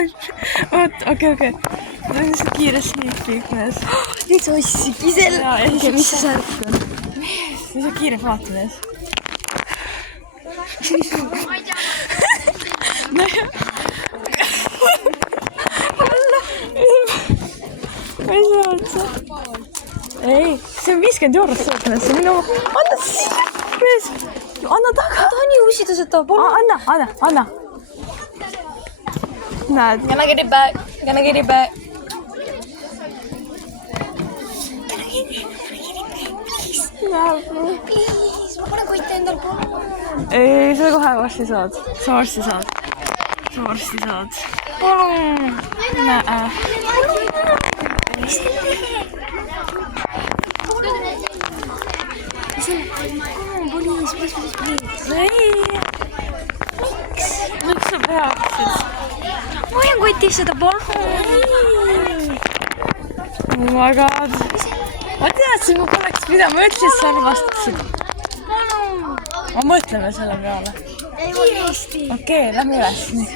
oot, okei. Ma olen lihtsalt kiire sneak peek mees. Nüüd sa ostsidki selle. Okei, mis see särk on? Lihtsalt kiire vaata mees. Ma ei saa üldse. Ei, see on 50 eurot sealt mees, see on minu... Anna siia mees! Anna taga! Ta on nii usidas, et ta palun. Anna! Näed. Gonna get it back. Please, ma panen koite endal palun. Ei, sa kohe varsti saad. Sa varsti saad. Palun! Näe. Poliis. Ei. Miks sa peaksid? Ma hoian kotis seda palun. Oh my god. Ma teadsin, ma poleks mida, ma ütlesin, et sa arvastaksid. Ma mõtleme selle peale. Kiiresti. Okei, lähme üles nüüd.